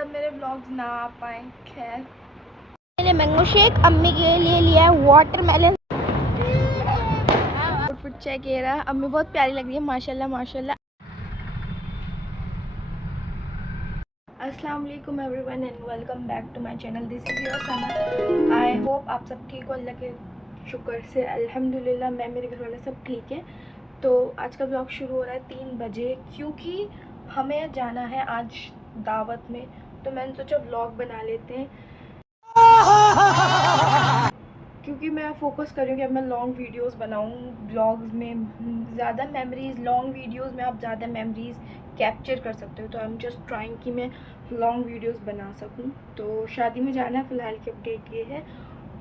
अब मेरे ब्लॉग्स ना आ पाए। खैर, मैंने मैंगो शेक, अम्मी के लिए लिया है वाटरमेलन। आउटफिट चेक ये रहा। अम्मी बहुत प्यारी लग रही है, माशाल्लाह माशाल्लाह। अस्सलाम वालेकुम everyone and welcome back to my channel. This is your Sana. I hope आप सब ठीक हो। अल्लाह के शुक्र से अल्हम्दुलिल्लाह मैं, मेरे घर वाले सब ठीक है। तो आज का ब्लॉग शुरू हो रहा है 3 बजे, क्योंकि हमें जाना है आज दावत में। तो मैंने सोचा ब्लॉग बना लेते हैं, क्योंकि मैं फ़ोकस कर रही हूँ कि अब मैं लॉन्ग वीडियोस बनाऊँ। ब्लॉग्स में ज़्यादा मेमोरीज़, लॉन्ग वीडियोस में आप ज़्यादा मेमोरीज़ कैप्चर कर सकते हो। तो आई एम जस्ट ट्राइंग कि मैं लॉन्ग वीडियोस बना सकूँ। तो शादी में जाना है, फ़िलहाल की अपडेट ये है,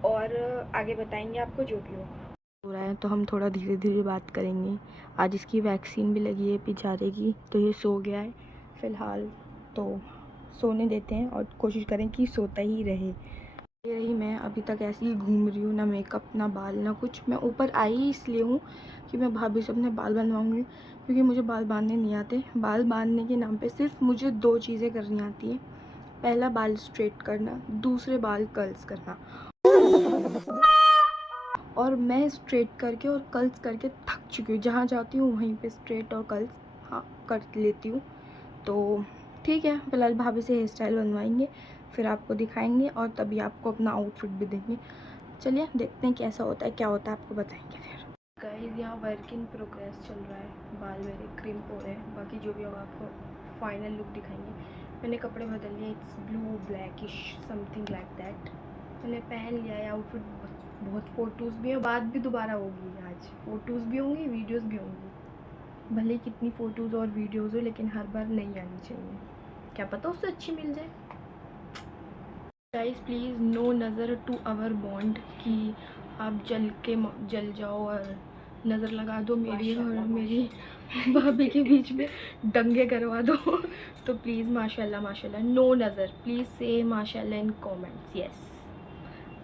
और आगे बताएंगे आपको जो भी हो रहा है। तो हम थोड़ा धीरे धीरे बात करेंगे। आज इसकी वैक्सीन भी लगी है बेचारे की, तो ये सो गया है फ़िलहाल। तो सोने देते हैं और कोशिश करें कि सोता ही रहे। ये रही मैं, अभी तक ऐसे ही घूम रही हूँ, ना मेकअप ना बाल ना कुछ। मैं ऊपर आई इसलिए हूँ कि मैं भाभी से अपने बाल बनवाऊँगी, क्योंकि मुझे बाल बांधने नहीं आते। बाल बांधने के नाम पे सिर्फ मुझे 2 चीज़ें करनी आती हैं। पहला, बाल स्ट्रेट करना, दूसरे बाल कर्ल्स करना। और मैं स्ट्रेट करके और कर्ल्स करके थक चुकी हूँ। जहाँ जाती हूँ वहीं पे स्ट्रेट और कर्ल्स हाँ कर लेती हूँ। तो ठीक है, फ़िलहाल भाभी से हेयर स्टाइल बनवाएंगे, फिर आपको दिखाएंगे और तभी आपको अपना आउटफिट भी देंगे। चलिए देखते हैं कैसा होता है, क्या होता है, आपको बताएंगे फिर। गाइस, यहाँ वर्क इन प्रोग्रेस चल रहा है। बाल मेरे क्रिम्प हो रहे हैं, बाकी जो भी होगा आपको फाइनल लुक दिखाएंगे। मैंने कपड़े बदल लिए, it's blue blackish something like that. मैंने पहन लिया है आउटफिट। बहुत फ़ोटोज़ भी हैं, बात भी दोबारा होगी आज। फ़ोटोज़ भी होंगी, वीडियोज़ भी होंगी। भले कितनी फ़ोटोज़ और वीडियोज़ हो, लेकिन हर बार नहीं आनी चाहिए, क्या पता उससे अच्छी मिल जाए। गाइस प्लीज़, नो नज़र टू आवर बॉन्ड, कि आप जल जाओ और नज़र लगा दो मेरी और मेरी भाभी के बीच में, दंगे करवा दो। तो प्लीज़ माशाल्लाह माशाल्लाह, नो नज़र। प्लीज़ से माशाल्लाह इन कमेंट्स। यस,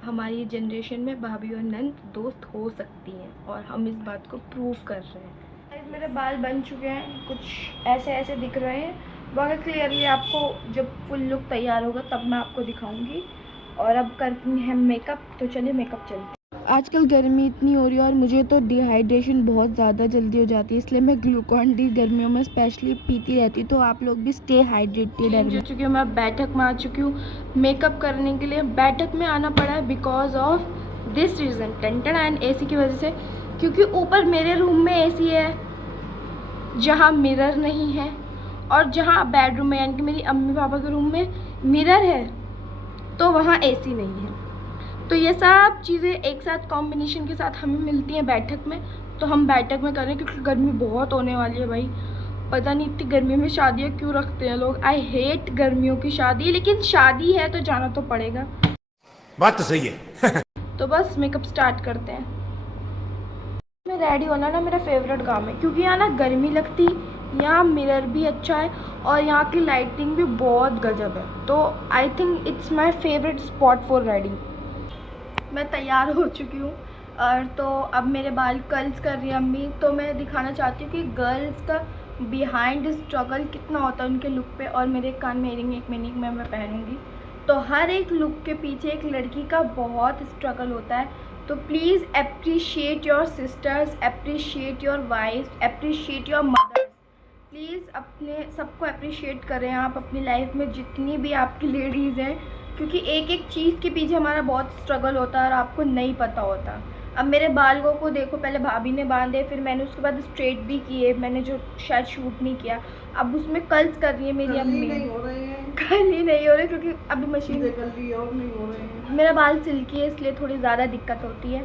हमारी जनरेशन में भाभी और नंद दोस्त हो सकती हैं, और हम इस बात को प्रूव कर रहे हैं। गाइस, मेरे बाल बन चुके हैं, कुछ ऐसे ऐसे दिख रहे हैं। बाकी क्लियरली आपको जब फुल लुक तैयार होगा तब मैं आपको दिखाऊंगी। और अब करती है मेकअप, तो चलिए मेकअप चलते हैं। आजकल गर्मी इतनी हो रही है और मुझे तो डिहाइड्रेशन बहुत ज़्यादा जल्दी हो जाती है, इसलिए मैं ग्लूकॉन डी गर्मियों में स्पेशली पीती रहती हूँ। तो आप लोग भी स्टे हाइड्रेटेड। हो चुकी हूँ मैं, बैठक में आ चुकी हूँ मेकअप करने के लिए। बैठक में आना पड़ा है because of this reason, tented and AC की वजह से, क्योंकि ऊपर मेरे रूम में AC है जहाँ मिरर नहीं है, और जहाँ बेडरूम में यानी कि मेरी अम्मी पापा के रूम में मिरर है, तो वहाँ AC नहीं है। तो ये सब चीज़ें एक साथ कॉम्बिनेशन के साथ हमें मिलती हैं बैठक में। तो हम बैठक में कर रहे हैं, क्योंकि गर्मी बहुत होने वाली है भाई। पता नहीं इतनी गर्मी में शादियाँ क्यों रखते हैं लोग। आई हेट गर्मियों की शादी, लेकिन शादी है तो जाना तो पड़ेगा। बात तो सही है। तो बस मेकअप स्टार्ट करते हैं। में रेडी होना ना मेरा फेवरेट काम है, क्योंकि यहाँ ना गर्मी लगती, यहाँ मिरर भी अच्छा है, और यहाँ की लाइटिंग भी बहुत गजब है। तो I think it's my favourite spot for reading. मैं तैयार हो चुकी हूँ, और तो अब मेरे बाल कर्ल्स कर रही है अम्मी। तो मैं दिखाना चाहती हूँ कि गर्ल्स का बिहाइंड स्ट्रगल कितना होता है उनके लुक पे। और मेरे कान में इयरिंग एक महीने में मैं पहनूँगी। तो हर एक लुक के पीछे एक लड़की का बहुत स्ट्रगल होता है। तो please appreciate your sisters, appreciate your wife, appreciate your mothers. Please अपने सबको अप्रिशिएट करें आप अपनी लाइफ में, जितनी भी आपकी लेडीज़ हैं, क्योंकि एक एक चीज़ के पीछे हमारा बहुत स्ट्रगल होता है और आपको नहीं पता होता। अब मेरे बालों को देखो, पहले भाभी ने बांधे, फिर मैंने उसके बाद स्ट्रेट भी किए, मैंने जो शायद शूट नहीं किया। अब उसमें कर्ल्स कर रही है मेरी अम्मी। कर्ल ही नहीं हो रहे, क्योंकि अभी मशीन नहीं हो रहे हैं। मेरा बाल सिल्की है, इसलिए थोड़ी ज़्यादा दिक्कत होती है।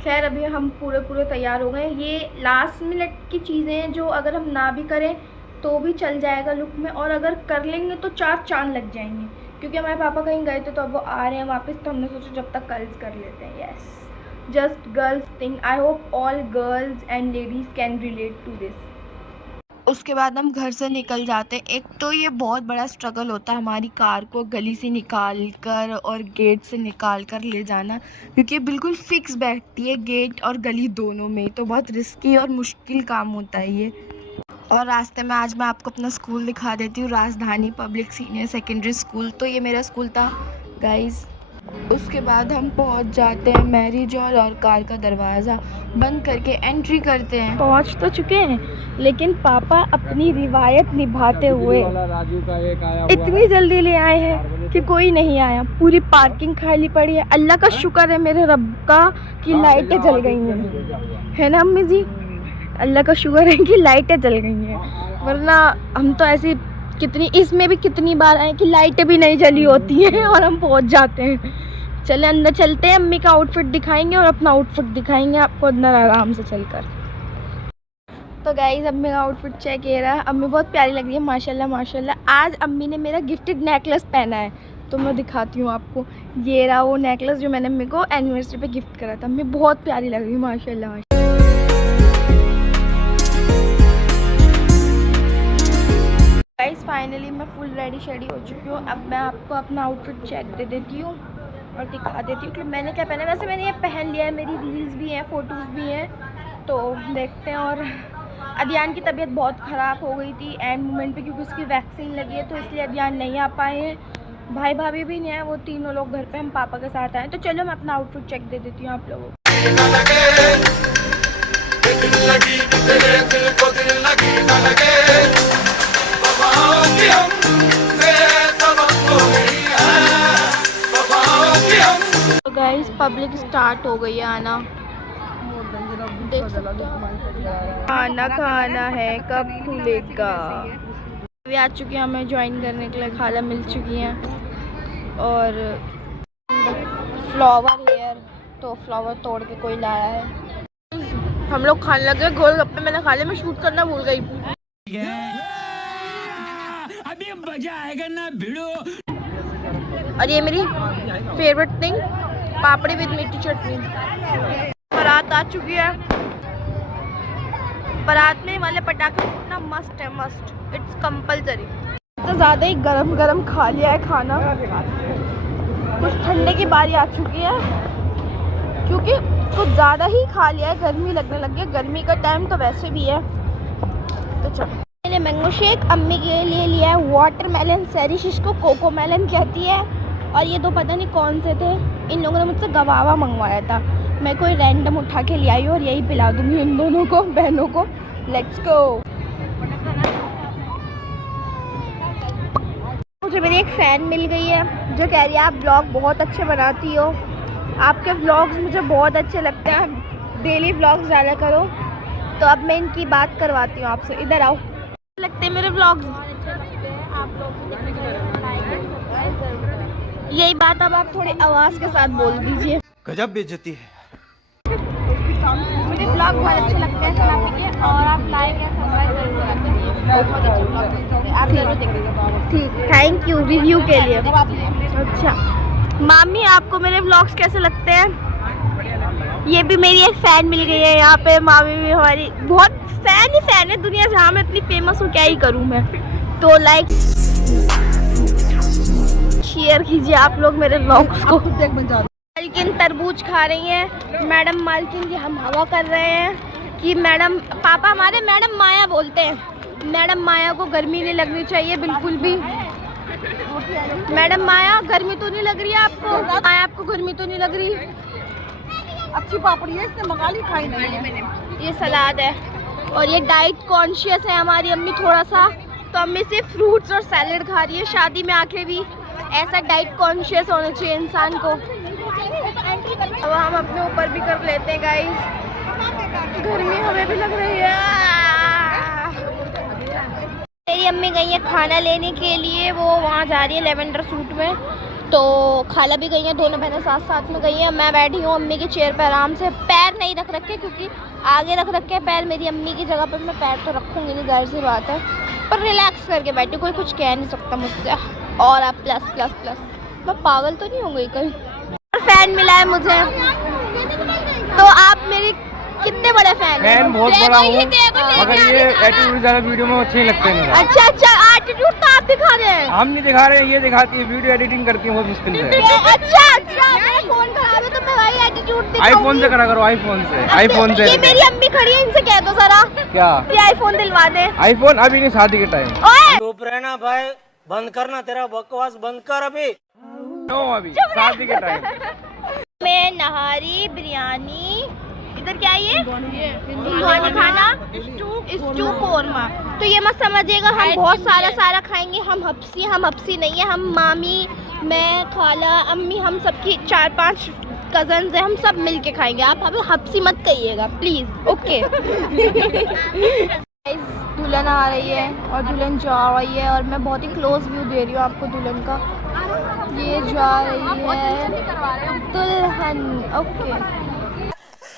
खैर, अभी हम पूरे तैयार हो गए। ये लास्ट मिनट की चीज़ें हैं जो अगर हम ना भी करें तो भी चल जाएगा लुक में, और अगर कर लेंगे तो 4 चांद लग जाएंगे। क्योंकि हमारे पापा कहीं गए थे, तो अब वो आ रहे हैं वापस, तो हमने सोचा जब तक कर्ल्स कर लेते हैं। Yes, just girls thing. I hope all girls and ladies can relate to this. उसके बाद हम घर से निकल जाते हैं। एक तो ये बहुत बड़ा स्ट्रगल होता है हमारी कार को गली से निकाल कर और गेट से निकाल कर ले जाना, क्योंकि बिल्कुल फिक्स बैठती है गेट और गली दोनों में। तो बहुत रिस्की और मुश्किल काम होता है ये। और रास्ते में आज मैं आपको अपना स्कूल दिखा देती हूँ, राजधानी पब्लिक सीनियर सेकेंडरी स्कूल। तो ये मेरा स्कूल था गाइस। उसके बाद हम पहुँच जाते हैं मैरिज हॉल और कार का दरवाज़ा बंद करके एंट्री करते हैं। पहुँच तो चुके हैं, लेकिन पापा अपनी रिवायत निभाते हुए इतनी जल्दी ले आए हैं कि कोई नहीं आया। पूरी पार्किंग खाली पड़ी है। अल्लाह का शुक्र है मेरे रब का कि लाइटें जल गई हैं, है ना अम्मी जी? अल्लाह का शुक्र है कि लाइटें जल गई हैं, वरना हम तो ऐसी कितनी इसमें भी कितनी बार आए कि लाइटें भी नहीं जली होती हैं और हम पहुंच जाते हैं। चले अंदर चलते हैं, अम्मी का आउटफिट दिखाएंगे और अपना आउटफिट दिखाएंगे आपको अंदर आराम से चलकर। तो गाइस अम्मी का आउटफिट चेक ये रहा। अम्मी बहुत प्यारी लग रही है माशाल्लाह माशाल्लाह। आज अम्मी ने मेरा गिफ्टेड नेकलेस पहना है, तो मैं दिखाती हूँ आपको। ये रहा वो नेकलेस जो मैंने अम्मी को एनिवर्सरी पे गिफ्ट करा था। अम्मी बहुत प्यारी लग रही है माशाल्लाह। गाइस फाइनली मैं फुल रेडी शेडी हो चुकी हूँ। अब मैं आपको अपना आउटफिट चेक दे देती हूँ और दिखा देती हूँ कि मैंने क्या पहना है। वैसे मैंने ये पहन लिया है, मेरी रील्स भी हैं, फ़ोटोज़ भी हैं, तो देखते हैं। और अदियान की तबीयत बहुत ख़राब हो गई थी एंड मोमेंट पे, क्योंकि उसकी वैक्सीन लगी है, तो इसलिए अदियान नहीं आ पाए हैं। भाई भाभी भी नहीं आए, वो तीनों लोग घर पे हम पापा के साथ आए। तो चलो मैं अपना आउटफिट चेक दे देती हूँ आप लोगों को। तो गाइस पब्लिक स्टार्ट हो गई है आना, देख सकते हो। खाना खाना है कब खुलेगा। अभी आ चुकी हैं हमें ज्वाइन करने के लिए, खाला मिल चुकी हैं। और फ्लावर हेयर, तो फ्लावर तोड़ के कोई लाया है। हम लोग खाने लगे गोलगप्पे, मैंने खा लिया, मैं शूट करना भूल गई। अभी मजा आएगा ना भिड़ो। और ये मेरी फेवरेट थिंग, पापड़ी विद मीठी चटनी। बारात आ चुकी है, बारात में वाले पटाखे फूटना मस्ट है, मस्ट, इट्स कंपलसरी। तो ज़्यादा ही गरम गरम खा लिया है खाना, कुछ ठंडे की बारी आ चुकी है, क्योंकि कुछ ज़्यादा ही खा लिया है, गर्मी लगने लगी है। गर्मी का टाइम तो वैसे भी है। तो चलो मैंने मैंगो शेक, अम्मी के लिए लिया है वाटरमेलन सैरिश, इसको कोको मेलन कहती है। और ये दो पता नहीं कौन से थे, इन लोगों ने मुझसे गवावा मंगवाया था, मैं कोई रैंडम उठा के ले आई हूँ और यही पिला दूँगी इन दोनों को, बहनों को। Let's go. मुझे मेरी एक फ़ैन मिल गई है जो कह रही है आप व्लॉग बहुत अच्छे बनाती हो, आपके व्लॉग्स मुझे बहुत अच्छे लगते हैं, डेली व्लॉग्स डाला करो। तो अब मैं इनकी बात करवाती हूँ आपसे, इधर आओ। लगते हैं मेरे व्लॉग्स, यही बात अब आप थोड़ी आवाज़ के साथ बोल दीजिए। गजब बेइज्जती है। मुझे ब्लॉग बहुत अच्छे लगते हैं सलामी के, और आप लाइक या सब्सक्राइब जरूर करते हैं, बहुत अच्छे ब्लॉग देखते हैं आप, जरूर देखिएगा। ठीक, थैंक यू रिव्यू के लिए। अच्छा मामी, आपको मेरे व्लॉग्स कैसे लगते हैं? ये भी मेरी एक फ़ैन मिल गई है यहाँ पे, मामी भी हमारी बहुत फ़ैन है। दुनिया जहाँ मैं इतनी फेमस हूँ, क्या ही करूँ मैं। तो लाइक शेयर कीजिए आप लोग मेरे व्लॉग्स को। मालकिन तरबूज खा रही हैं, मैडम मालकिन की हम हवा कर रहे हैं कि मैडम, पापा हमारे मैडम माया बोलते हैं, मैडम माया को गर्मी नहीं लगनी चाहिए बिल्कुल भी। मैडम माया गर्मी तो नहीं लग रही है आपको? माया आपको गर्मी तो नहीं लग रही? अच्छी पापड़ी है, इसने मंगा ली, खाई नहीं मैंने। ये सलाद है और ये डाइट कॉन्शियस है हमारी अम्मी थोड़ा सा, तो अम्मी सिर्फ फ्रूट्स और सैलेड खा रही है। शादी में आके भी ऐसा डाइट कॉन्शियस होना चाहिए इंसान को। अब हम अपने ऊपर भी कर लेते हैं गाइस, गर्मी हमें भी लग रही है। मेरी अम्मी गई है खाना लेने के लिए, वो वहाँ जा रही है लेवेंडर सूट में, तो खाला भी गई है, दोनों बहनें साथ साथ में गई हैं। मैं बैठी हूँ अम्मी की चेयर पर आराम से, पैर नहीं रख रखे क्योंकि आगे रख रखे पैर, मेरी अम्मी की जगह पर मैं पैर तो रखूँगी नहीं, जाहिर सी बात है, पर रिलैक्स करके बैठी, कोई कुछ कह नहीं सकता मुझसे। और आप प्लस प्लस प्लस, मैं पागल तो नहीं हो गई कहीं? और फैन मिला है मुझे, तो आप मेरी कितने बड़े फैन हैं? मैं बहुत बड़ा हूँ, मगर ये एटीट्यूड ज़्यादा वीडियो में अच्छे लगते हैं मेरा। अच्छा अच्छा, एटीट्यूड तो आप दिखा रहे हैं, हम नहीं दिखा रहे हैं, ये दिखाती है, वीडियो एडिटिंग करती है बहुत मुश्किल से। अच्छा अच्छा, मेरा फोन खराब है तो मैं वही एटीट्यूड आईफोन से करा करो, आईफोन से, आईफोन से। ये मेरी अम्मी खड़ी है, इनसे कह दो जरा क्या ये आईफोन दिलवा दे। आईफोन अभी नहीं, शादी के टाइम। ओए चुप रहना भाई, बंद करना, तेरा बकवास बंद कर अभी। नो अभी शादी के टाइम। मैं नहारी बिरयानी, इधर क्या है ये हिंदुस्तानी खाना, स्टू कोरमा। तो ये मत समझिएगा हम बहुत सारा खाएंगे। हम हपसी नहीं है, हम मामी, मैं, खाला, अम्मी, हम सबकी 4-5 कजन्स हैं, हम सब मिल के खाएंगे। आप हमें हपसी मत कहिएगा प्लीज। ओके दुल्हन आ रही है और दुल्हन जा रही है और मैं बहुत ही क्लोज व्यू दे रही हूँ आपको दुल्हन का। ये जा रही है दुल्हन। ओके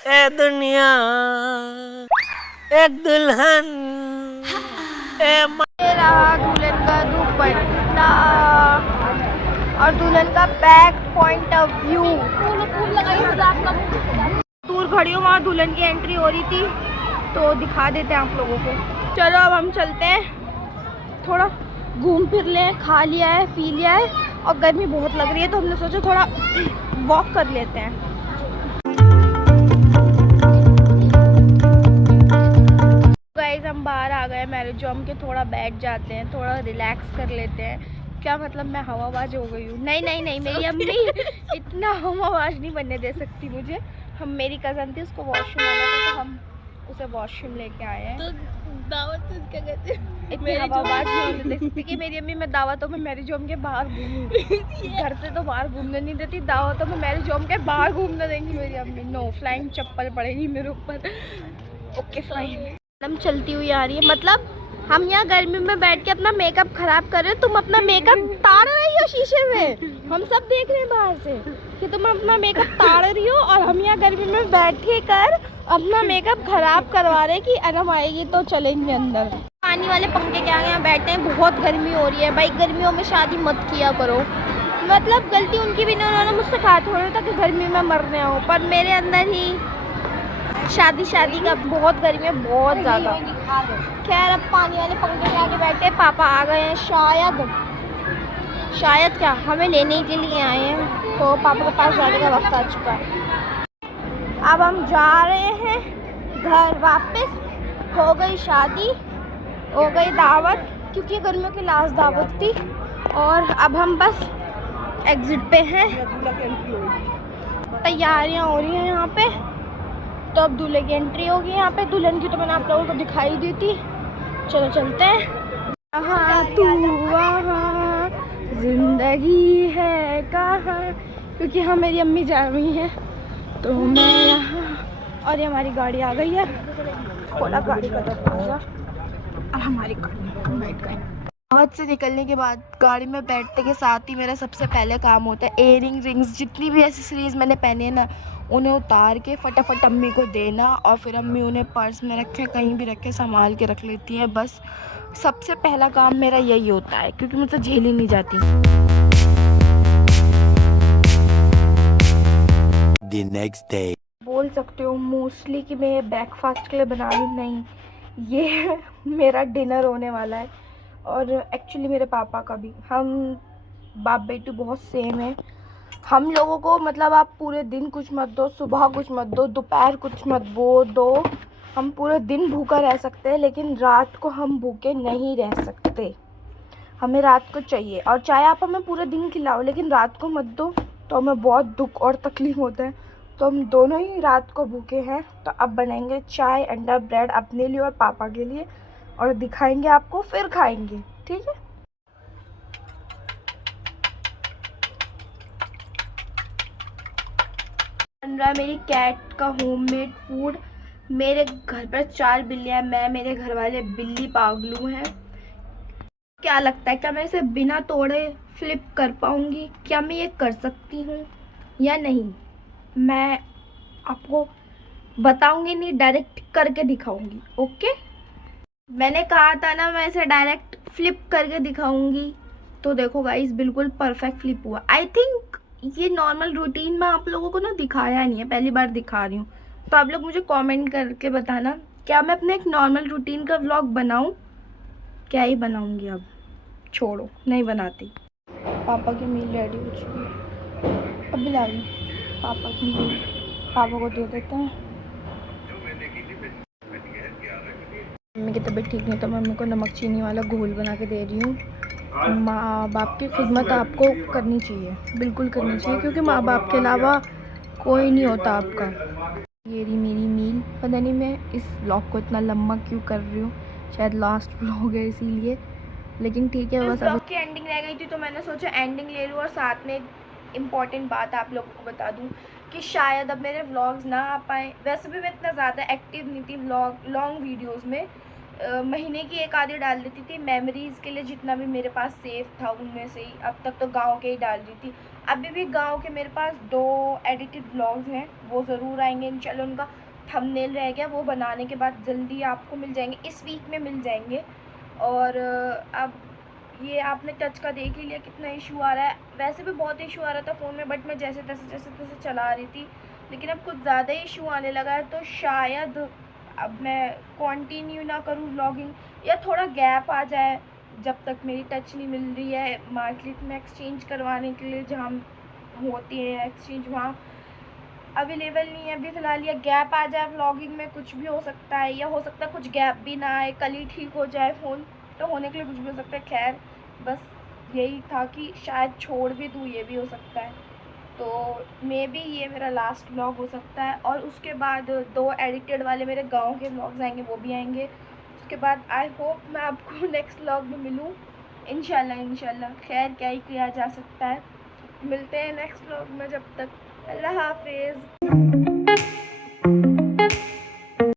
ए दुनिया एक दुल्हन, ये रहा दुल्हन का दुपट्टा और दुल्हन का बैक पॉइंट ऑफ व्यू। दूर खड़ी हूँ, वहाँ दुल्हन की एंट्री हो रही थी तो दिखा देते हैं आप लोगों को। चलो अब हम चलते हैं, थोड़ा घूम फिर लें, खा लिया है, पी लिया है और गर्मी बहुत लग रही है तो हमने सोचा थोड़ा वॉक कर लेते हैं। गाइस हम बाहर आ गए मैरिज होम के, थोड़ा बैठ जाते हैं, थोड़ा रिलैक्स कर लेते हैं। क्या मतलब मैं हवाबाज हो गई हूँ? नहीं मेरी अम्मी इतना हवाबाज नहीं बनने दे सकती मुझे। हम मेरी कज़न थी, उसको वॉशरूम आना था तो हम उसे वॉशरूम लेके आए हैं। तो दावत क्या कहते हैं, इतनी हवाबाज नहीं होने दे सकती कि मेरी अम्मी मैं दावतों में मैरिज होम के बाहर घूमूँ। घर से तो बाहर घूमने नहीं देती, दावतों में मैरिज होम के बाहर घूमने देंगी मेरी अम्मी। नो, फ्लाइंग चप्पल पड़ेगी मेरे ऊपर। Okay fine. हम चलती हुई आ रही है, मतलब हम यहाँ गर्मी में बैठ के अपना मेकअप खराब कर रहे हो, तुम अपना मेकअप ताड़ रही हो शीशे में। हम सब देख रहे हैं बाहर से कि तुम अपना मेकअप ताड़ रही हो और हम यहाँ गर्मी में बैठे कर अपना मेकअप खराब करवा रहे कि आराम आएगी तो चलेंगे अंदर। पानी वाले पंखे के आगे यहाँ बैठे हैं, बहुत गर्मी हो रही है भाई। गर्मियों में शादी मत किया करो, मतलब गलती उनकी भी नहीं, उन्होंने मुझसे कहा थोड़ा था कि गर्मी में मरने आओ, पर मेरे अंदर ही शादी का बहुत गर्मी है, बहुत ज़्यादा। खैर अब पानी वाले पंखे के आगे बैठे, पापा आ गए हैं शायद क्या हमें लेने के लिए आए हैं, तो पापा के पास जाने का वक्त आ चुका है। अब हम जा रहे हैं घर वापस। हो गई शादी, हो गई दावत, क्योंकि गर्मियों की लास्ट दावत थी और अब हम बस एग्जिट पे हैं। तैयारियां हो रही हैं यहाँ पे, तो अब दूल्हे की एंट्री होगी यहाँ पे। दुल्हन की तो मैंने आप लोगों को दिखाई दी थी। चलो चलते हैं। कहाँ तू वहाँ जिंदगी है कहाँ, क्योंकि हाँ मेरी अम्मी जा रही हैं तो मैं यहाँ, और ये हमारी गाड़ी आ गई है। थोड़ा गाड़ी का दरवाजा और हमारी गाड़ी हम बैठ गए। दावत से निकलने के बाद गाड़ी में बैठने के साथ ही मेरा सबसे पहले काम होता है रिंग्स, जितनी भी एसेसरीज मैंने पहने ना उन्हें उतार के फटाफट अम्मी को देना, और फिर अम्मी उन्हें पर्स में रखे, कहीं भी रखे, संभाल के रख लेती हैं। बस सबसे पहला काम मेरा यही होता है, क्योंकि मुझसे झेली नहीं जाती। The next day. बोल सकते हो मोस्टली कि मैं ब्रेकफास्ट के लिए बना रही, नहीं ये मेरा डिनर होने वाला है। और एक्चुअली मेरे पापा का भी, हम बाप बेटी बहुत सेम है। हम लोगों को मतलब आप पूरे दिन कुछ मत दो, सुबह कुछ मत दो, दोपहर कुछ मत दो, हम पूरे दिन भूखा रह सकते हैं, लेकिन रात को हम भूखे नहीं रह सकते। हमें रात को चाहिए, और चाहे आप हमें पूरे दिन खिलाओ लेकिन रात को मत दो तो हमें बहुत दुख और तकलीफ़ होता है। तो हम दोनों ही रात को भूखे हैं। तो अब बनाएंगे चाय, अंडा, ब्रेड अपने लिए और पापा के लिए, और दिखाएंगे आपको, फिर खाएंगे, ठीक है। बन रहा है मेरी कैट का होममेड फूड। मेरे घर पर 4 बिल्लियाँ हैं, मैं, मेरे घर वाले बिल्ली पागलू हैं। क्या लगता है, क्या मैं इसे बिना तोड़े फ्लिप कर पाऊँगी? क्या मैं ये कर सकती हूँ या नहीं? मैं आपको बताऊँगी नहीं, डायरेक्ट करके दिखाऊँगी। ओके, मैंने कहा था ना मैं इसे डायरेक्ट फ्लिप करके दिखाऊँगी। तो देखो गाइस, बिल्कुल परफेक्ट फ्लिप हुआ। आई थिंक ये नॉर्मल रूटीन में आप लोगों को ना दिखाया नहीं है, पहली बार दिखा रही हूँ। तो आप लोग मुझे कमेंट करके बताना, क्या मैं अपने एक नॉर्मल रूटीन का व्लॉग बनाऊँ? क्या ही बनाऊँगी, अब छोड़ो, नहीं बनाती। पापा की मील रेडी हो चुकी है, अभी ला रही पापा की मील। पापा को दे देते हैं। मम्मी की तबीयत ठीक नहीं तो मम्मी को नमक चीनी वाला घोल बना के दे रही हूँ। माँ बाप की खिदमत आपको करनी चाहिए, बिल्कुल करनी चाहिए, क्योंकि माँ बाप के अलावा कोई नहीं होता आपका। ये रही मेरी मील। पता नहीं मैं इस व्लॉग को इतना लंबा क्यों कर रही हूँ, शायद लास्ट व्लॉग है इसीलिए, लेकिन ठीक है। बस व्लॉग की एंडिंग रह गई थी तो मैंने सोचा एंडिंग ले लूँ और साथ में इम्पॉर्टेंट बात आप लोगों को बता दूँ कि शायद अब मेरे व्लॉग्स ना आ पाएँ। वैसे भी मैं इतना ज़्यादा एक्टिव नहीं थी व्लॉग लॉन्ग वीडियोज़ में। महीने की एक आधी डाल देती थी मेमोरीज़ के लिए, जितना भी मेरे पास सेव था उनमें से ही। अब तक तो गांव के ही डाल रही थी। अभी भी गांव के मेरे पास 2 एडिटेड व्लॉग्स हैं, वो ज़रूर आएंगे इंशाल्लाह। उनका थंबनेल रह गया, वो बनाने के बाद जल्दी आपको मिल जाएंगे, इस वीक में मिल जाएंगे। और अब ये आपने टच का देख ही लिया कितना इशू आ रहा है। वैसे भी बहुत इशू आ रहा था फ़ोन में, बट मैं जैसे तैसे चला रही थी, लेकिन अब कुछ ज़्यादा ही इशू आने लगा है। तो शायद अब मैं कंटिन्यू ना करूँ व्लॉगिंग, या थोड़ा गैप आ जाए जब तक मेरी टच नहीं मिल रही है मार्केट में एक्सचेंज करवाने के लिए। जहाँ होती है एक्सचेंज वहाँ अवेलेबल नहीं है अभी फ़िलहाल, या गैप आ जाए व्लॉगिंग में, कुछ भी हो सकता है। या हो सकता है कुछ गैप भी ना आए, कल ही ठीक हो जाए फ़ोन, तो होने के लिए कुछ भी हो सकता है। खैर बस यही था कि शायद छोड़ भी दूँ, ये भी हो सकता है। तो मे बी ये मेरा लास्ट व्लॉग हो सकता है, और उसके बाद 2 एडिटेड वाले मेरे गांव के व्लॉग्स आएंगे, वो भी आएंगे। उसके बाद आई होप मैं आपको नेक्स्ट व्लॉग में मिलूँ इंशाल्लाह। खैर क्या ही किया जा सकता है। मिलते हैं नेक्स्ट व्लॉग में, जब तक अल्लाह हाफिज़।